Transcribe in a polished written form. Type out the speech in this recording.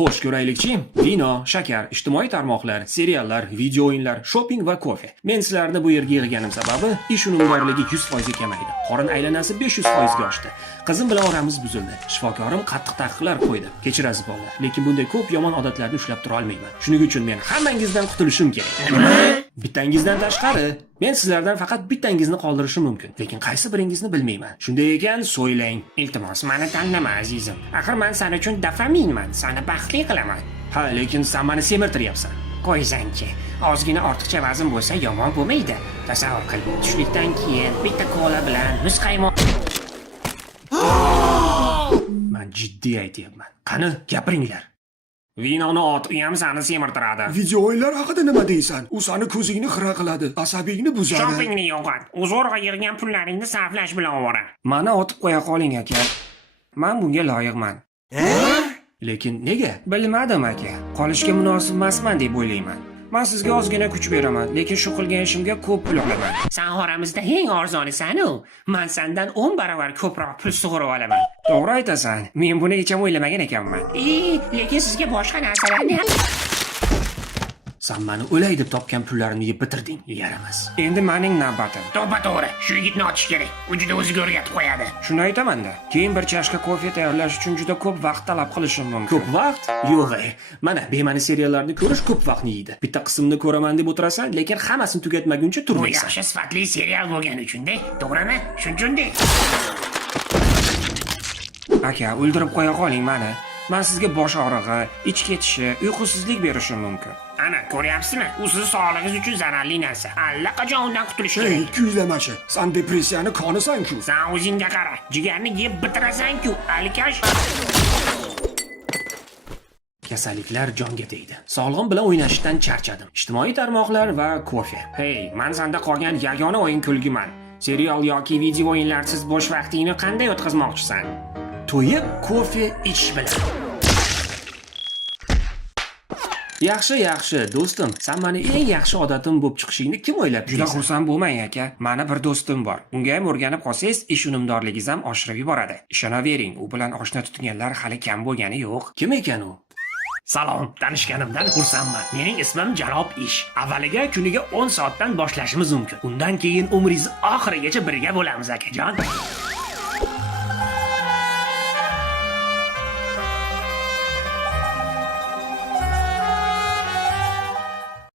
Xo'sh, ko'raylikchi. Vino, shakar, ijtimoiy tarmoqlar, seriallar, video o'yinlar, shopping va kofe. Men sizlarni bu yerga yig'ganim sababi ish unumdorligi 100% kamaydi. Qorin aylanasi 500% ga oshdi. Qizim bilan oramiz buzildi. Shifokorim qattiq taqiqlar qo'ydi. Kechirasiz bolalar, lekin bunday ko'p yomon odatlarni ushlab tura olmayman. Shuning uchun men hammangizdan qutulishim kerak. Nima? Bittangizdan tashqari, men sizlardan faqat bittangizni qoldirishim mumkin, lekin qaysi biringizni bilmayman. Shunday ekan, so'ylang. Iltimos, meni tanlama azizim. Axir men sen uchun dopaminman, seni baxtli qilaman. Ha, lekin sen meni semirtiryapsan. Qo'ysangchi, ozgina ortiqcha vazn bo'lsa yomon bo'lmaydi. Tasavvur qil, tushlikdan keyin bitta kola bilan muzqaymoq. Men jiddiy aytyapman. Qani, gapiringlar. Vinoni ot, u ham seni semirtiradi. Video o'yinlar haqida nima deysan? U seni ko'zingni xira qiladi, asabingni buzadi. Shoppingni yo'qot. Zo'rg'a yig'gan pullaringni sarflash bilan ovora. Meni otib qo'ya qoling aka. Men bunga loyiqman. Lekin nega? Bilmadim aka. Qolishga munosib emasman deb o'ylayman. Men sizga ozgina kuch beraman, lekin shu qilgan ishimga ko'p pul olaman. Sen oramizda eng arzoni-san-u. Men sendan 10 barobar ko'proq pul sug'urib olaman. To'g'ri aytasan. Men buni hech ham o'ylamagan ekanman. Lekin sizga boshqa narsalarni ham Sen meni o'lay deb topgan pullarimni yeb bitirding, yaramas. Endi mening navbatim. to'g'ri, shu yigitni otish kerak. U juda o'ziga o'rgatib qo'yadi. Shuni aytaman-da. Keyin bir chashka kofe tayyorlash uchun juda ko'p vaqt talab qilishim mumkin. Ko'p vaqt? Yo'q. Mana bema'ni seriallarni ko'rish ko'p vaqtni yeydi. Bitta qismini ko'raman deb o'tirasan, lekin hammasini tugatmaguncha Bu turmaysan. yaxshi sifatli serial bo'lgani uchun-da, to'g'rimi? Shunchun-da. Aka, o'ldirib qo'ya qoling meni. Men sizga bosh og'rig'i, ich ketishi, uyqusizlik berishim mumkin. Ana, ko'ryapsizmi? U siz sog'lig'ingiz uchun zararli narsa. Allaqachon undan qutulish Ey, kerak. kuylamachi. Sen depressiyani qonisan-ku. Sen o'zingga qara. Jigarni yeb bitirasan-ku, alkash. Kasalliklar jonga tegdi. Sog'lig'im bilan o'ynashdan charchadim. Ijtimoiy tarmoqlar va kofe. Hey, men senda qolgan yagona o'yin kulgiman. Serial yoki video o'yinlarsiz bo'sh vaqtingni qanday o'tkazmoqchisan? To'yib, kofe ichish bilan. Yaxshi, do'stim. Sen meni eng yaxshi odatim bo'lib chiqishingni kim o'ylab? Juda xursand bo'lmang aka. Meni bir do'stim bor. Unga ham o'rganib qolsangiz, ish unumdorligingiz ham oshirib yuboradi. Ishonavering, u bilan oshna tutganlar hali kam bo'lgani yo'q. Kim ekan u? Salom, tanishganimdan xursandman. Mening ismim Janob Ish. Avvaliga kuniga 10 soatdan boshlashimiz mumkin. Undan keyin umringiz oxirigacha birga bo'lamiz akajon.